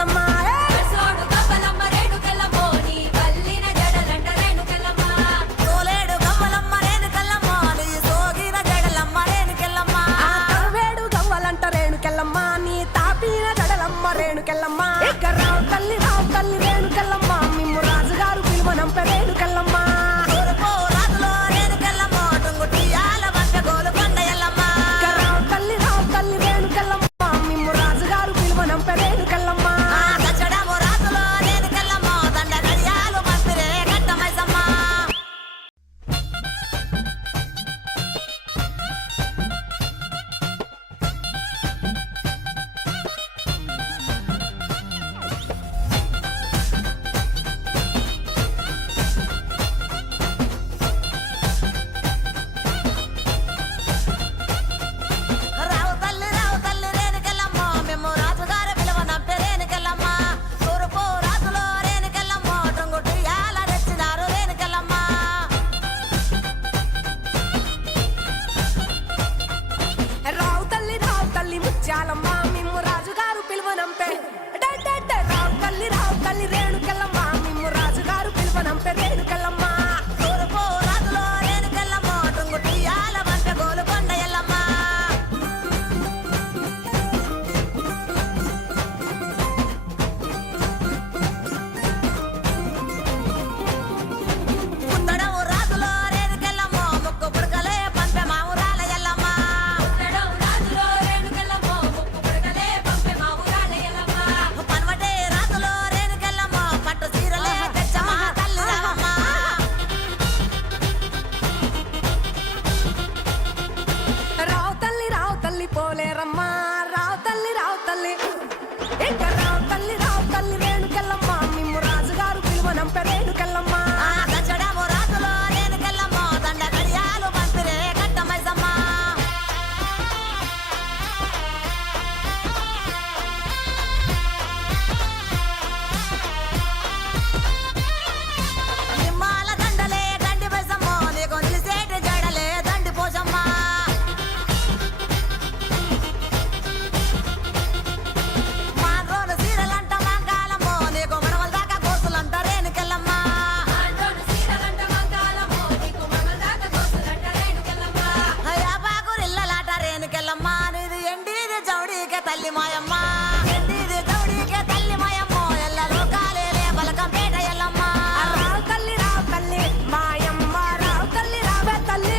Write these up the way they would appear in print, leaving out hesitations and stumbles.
మైసమ్మ రేణుకెళ్ళమ్మ రావు తల్లి రేణుకెళ్ళమ్మ మిమ్ము రాజుగారు పిలువనంప రేణుకెళ్ళమ్మ రావు తల్లి రేణుకెళ్ళమ్మ మిమ్ము రాజుగారు పిలువనంప రేణుకెళ్ళమ్మ ముత్యాలమ్మ మిమ్ము రాజుగారు పిలువనంపే రావు తల్లి రేణుకెళ్ళమ్మ మిమ్ము రాజుగారు పిలువనంపే రేణుకెళ్ళమ్మ పోలేరమ్మా రావు తల్లి ఇంకా రావు తల్లి రేణుకెళ్ళమ్మ మిమ్ము రాజుగారు పిలువనంప రేణుకెళ్ళమ్మ తల్లి మాయమ్మ తల్లి మాయమ్మ ఎల్ల లోకాలే బలకంపేట ఎల్లమ్మ రావు తల్లి మాయమ్మ రావు తల్లి రావే తల్లి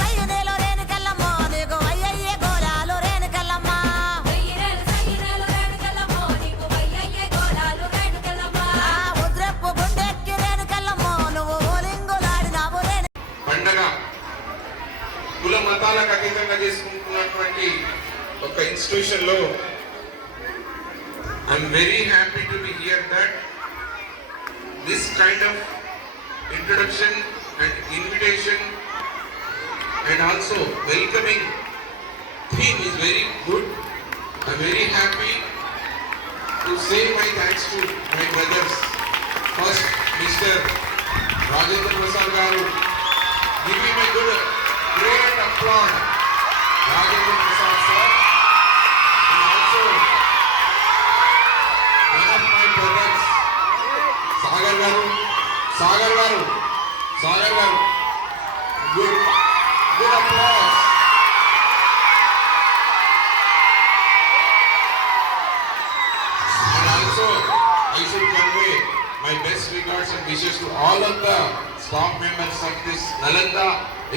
సయ్యనేలో రేణుకెళ్ళమ్మ నీకు అయ్యయ్యే గోలాలు రేణుకెళ్ళమ్మ కుల మతాలకు అతీతంగా చేసుకుంటున్నటువంటి ఒక ఇన్స్టిట్యూషన్ లో I'm very happy to be here that this kind of introduction and invitation and also welcoming theme is very good. I'm very happy to say my thanks to my brothers. First mister Rajendra Prasad గారు, give me my good great applause, Rajendra Prasad sir, and also one of my brothers, Sagar garu, good applause. And also I should convey my best regards and wishes to all of the staff members of this Nalanda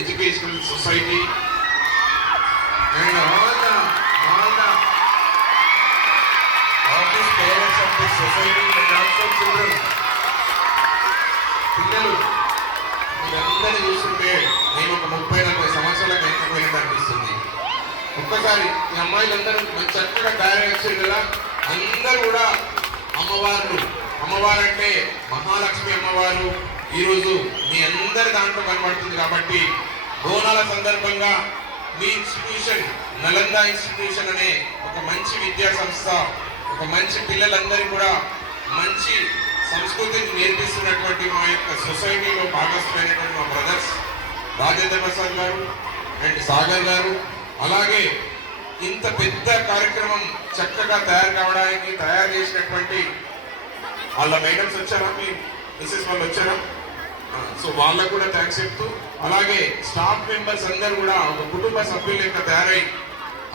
Educational Society and all these parents of this society and also children. పిల్లలు మీరందరూ చూస్తుంటే నేను ఒక 30-40 సంవత్సరాల వెనకపోయినట్టు అనిపిస్తుంది. ఒక్కసారి ఈ అమ్మాయిలందరూ మంచి చక్కగా తయారయ్యారు కదా. అందరూ కూడా అమ్మవారంటే మహాలక్ష్మి అమ్మవారు ఈరోజు మీ అందరి దాంట్లో కనబడుతుంది. కాబట్టి బోనాల సందర్భంగా మీ ఇన్స్టిట్యూషన్ నలంద ఇన్స్టిట్యూషన్ అనే ఒక మంచి విద్యా సంస్థ, ఒక మంచి పిల్లలందరూ కూడా మంచి సంస్కృతిని నేర్పిస్తున్నటువంటి మా యొక్క సొసైటీలో భాగస్వామైనటువంటి మా బ్రదర్స్ రాజేంద్ర ప్రసాద్ గారు అండ్ సాగర్ గారు, అలాగే ఇంత పెద్ద కార్యక్రమం చక్కగా తయారు చేసినటువంటి వాళ్ళ మేడమ్స్ వచ్చారా, మీ మిస్సెస్ వాళ్ళు వచ్చారా? సో వాళ్ళకు కూడా థ్యాంక్స్ చెప్తూ, అలాగే స్టాఫ్ మెంబర్స్ అందరూ కూడా ఒక కుటుంబ సభ్యుల యొక్క తయారై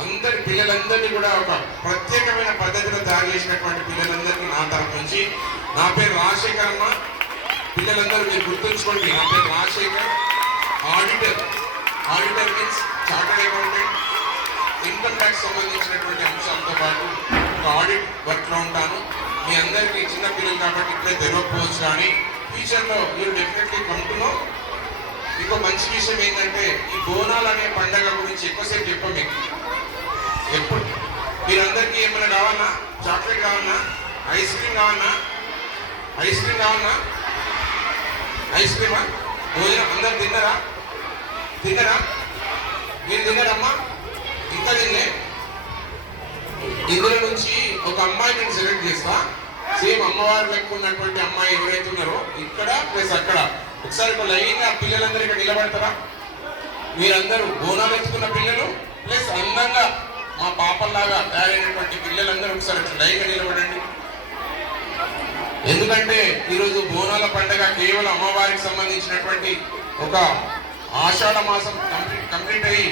అందరి పిల్లలందరినీ కూడా ఒక ప్రత్యేకమైన పద్ధతిలో తయారు చేసినటువంటి పిల్లలందరికీ నా తరఫు నుంచి, నా పేరు రాజశేఖర్ అమ్మ, పిల్లలందరూ మీరు గుర్తుంచుకోండి, నా పేరు Rajasekhar, auditor means chartered accountant, income tax సంబంధించినటువంటి అంశాలతో పాటు ఒక ఆడిట్ వర్క్లో ఉంటాను. మీ అందరికీ చిన్న పిల్లలు కాబట్టి ఇప్పుడే తెలియకపోవచ్చు, కానీ ఫ్యూచర్లో మీరు డెఫినెట్లీ కంటున్నాం. ఇంకో మంచి విషయం ఏంటంటే ఈ బోనాలు అనే పండగ గురించి ఎక్కువసేపు చెప్పం మీకు. ఎప్పుడు మీరందరికీ ఏమైనా కావాలన్నా, చాక్లెట్ కావాలన్నా, ఐస్ క్రీమ్ కావాలన్నా, ఐస్ క్రీమా, భోజనం అందరు తిన్నారా? మీరు తిన్నారమ్మా? ఇంకా తిన్నే? ఇందులో నుంచి ఒక అమ్మాయి నేను సెలెక్ట్ చేస్తా, సేమ్ అమ్మవారు లెక్క ఉన్నటువంటి అమ్మాయి ఎవరైతే ఉన్నారో ఇక్కడ ప్లస్ అక్కడ, ఒకసారి ఒక లైన్ గా పిల్లలందరూ ఇక్కడ నిలబడతారా? మీరందరూ బోనాలు ఎత్తుకున్న పిల్లలు ప్లస్ అందంగా మా పాపల్లాగా తయారైనటువంటి పిల్లలందరూ ఒకసారి లైన్ గా నిలబడండి. ఎందుకంటే ఈరోజు బోనాల పండుగ కేవలం అమ్మవారికి సంబంధించినటువంటి ఒక ఆషాఢ మాసం కంప్లీట్ అయ్యి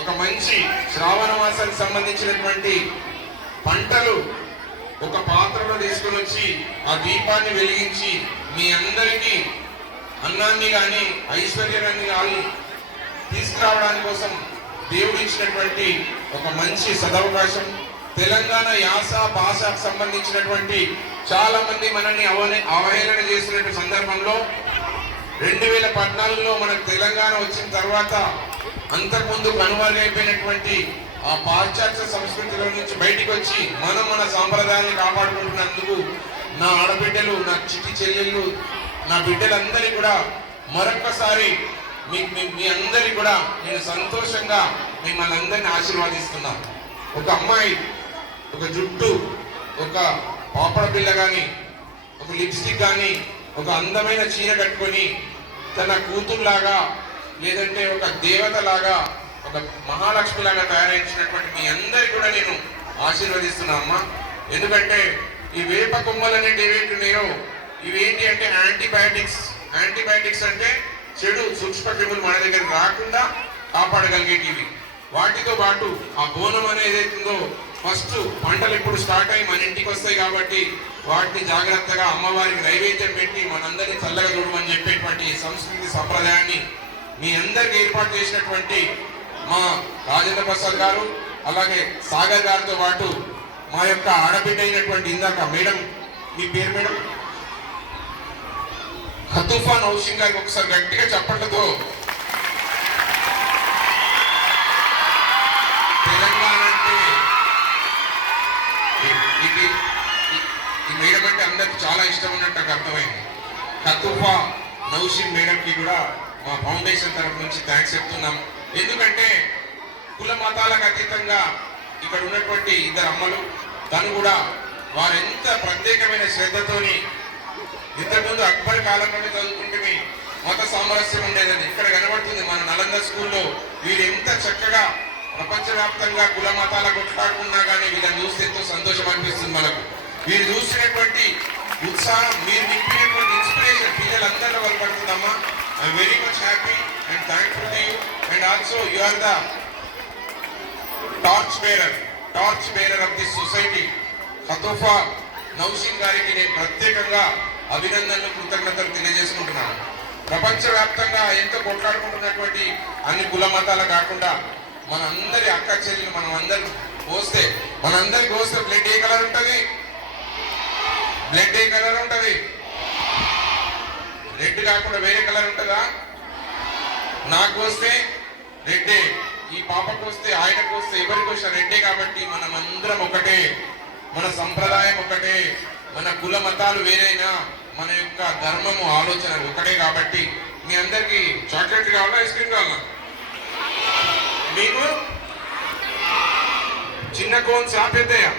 ఒక మంచి శ్రావణ మాసానికి సంబంధించినటువంటి పంటలు ఒక పాత్రలో తీసుకుని వచ్చి ఆ దీపాన్ని వెలిగించి మీ అందరికీ అన్నాన్ని కానీ ఐశ్వర్యాన్ని కానీ తీసుకురావడానికి కోసం దేవుడు ఇచ్చినటువంటి ఒక మంచి సదవకాశం. తెలంగాణ యాస భాషకు సంబంధించినటువంటి చాలా మంది మనల్ని అవహేళన చేస్తున్న సందర్భంలో 2014లో మనకు తెలంగాణ వచ్చిన తర్వాత అంతకుముందు కనుమరుగైపోయినటువంటి ఆ పాశ్చాత్య సంస్కృతిలో నుంచి బయటికి వచ్చి మనం మన సాంప్రదాయాన్ని కాపాడుకుంటున్నందుకు నా ఆడబిడ్డలు, నా చిట్టి చెల్లెళ్ళు, నా బిడ్డలందరికీ కూడా మరొక్కసారి మీ అందరి కూడా నేను సంతోషంగా మిమ్మల్ని అందరినీ ఆశీర్వాదిస్తున్నాను. ఒక అమ్మాయి ఒక జుట్టు, ఒక పాపడ పిల్ల కానీ, ఒక లిప్స్టిక్ కానీ, ఒక అందమైన చీర కట్టుకొని తన కూతురులాగా లేదంటే ఒక దేవతలాగా, ఒక మహాలక్ష్మిలాగా తయారైనటువంటి మీ అందరికి కూడా నేను ఆశీర్వదిస్తున్నా అమ్మా. ఎందుకంటే ఈ వేప కొమ్మలు అనేవి ఏవైతే ఉన్నాయో ఇవేంటి అంటే యాంటీబయాటిక్స్ అంటే చెడు సూక్ష్మక్రిములు మన దగ్గర రాకుండా కాపాడగలిగేటివి. వాటితో పాటు ఆ బోనం అనేది ఏదైతుందో ఫస్ట్ పంటలు ఇప్పుడు స్టార్ట్ అయ్యి మన ఇంటికి వస్తాయి కాబట్టి వాటిని జాగ్రత్తగా అమ్మవారికి నైవేద్యం పెట్టి మనందరినీ చల్లగా చూడమని చెప్పేటువంటి సంస్కృతి సంప్రదాయాన్ని మీ అందరికి ఏర్పాటు చేసినటువంటి మా రాజేంద్ర ప్రసాద్ గారు, అలాగే సాగర్ గారితో పాటు మా యొక్క ఆడబిడ్డ అయినటువంటి ఇందాక మేడం, మీ పేరు మేడం? ఖతూఫా నౌషిన్ గారికి ఒకసారి గట్టిగా చప్పట్లతో తెలంగాణ అంటే ఈ మేడం అంటే అందరికి చాలా ఇష్టం ఉన్నట్టు నాకు అర్థమైంది. ఖతూఫా నౌషిన్ మేడంకి కూడా మా ఫౌండేషన్ తరఫు నుంచి థ్యాంక్స్ చెప్తున్నాం. ఎందుకంటే కుల మతాలకు అతీతంగా ఇక్కడ ఉన్నటువంటి ఇద్దరు అమ్మలు, తను కూడా వారు ఎంత ప్రత్యేకమైన శ్రద్ధతోని ఇంతకుముందు అక్బర్ కాలంలోనే చదువుకుంటే మత సామరస్యం ఉండేదని ఇక్కడ కనబడుతుంది. మన నలంద స్కూల్లో వీరు ఎంత చక్కగా ప్రపంచవ్యాప్తంగా కుల మతాల కొట్లాడుకున్నా కానీ వీళ్ళని చూస్తే ఎంతో సంతోషం అనిపిస్తుంది మనకు. వీరు చూసినటువంటి ఉత్సాహం, మీరు నింపినటువంటి ఇన్స్పిరేషన్ పిల్లలందరిలో కనబడుతుందమ్మా. I'm very much happy and thankful to you and also you are the torch bearer of this society. Khatufa Naushin గారికి నేను ప్రత్యేకంగా అభినందనలు, కృతజ్ఞతలు తెలియజేసుకుంటున్నాను. ప్రపంచవ్యాప్తంగా ఎంతో కొట్లాడుకుంటున్నటువంటి అన్ని కుల మతాలు కాకుండా మనందరి అక్క చెల్లెలు మనందరికి పోస్తే బ్లడ్ ఏ కలర్ ఉంటుంది? రెడ్ కాకుండా వేరే కలర్ ఉంటుందా? నాకు వస్తే రెడ్డే, ఈ పాపకు వస్తే, ఆయనకు వస్తే, ఎవరికి వస్తే రెడ్డే. కాబట్టి మనం అందరం ఒకటే, మన సంప్రదాయం ఒకటే, మన కుల మతాలు వేరైనా మన యొక్క ధర్మము ఆలోచనలు ఒకటే. కాబట్టి మీ అందరికి చాక్లెట్ కావాలా, ఐస్ క్రీమ్ కావాలా? మీకు చిన్న కోన్స్ పెద్దయ్యా?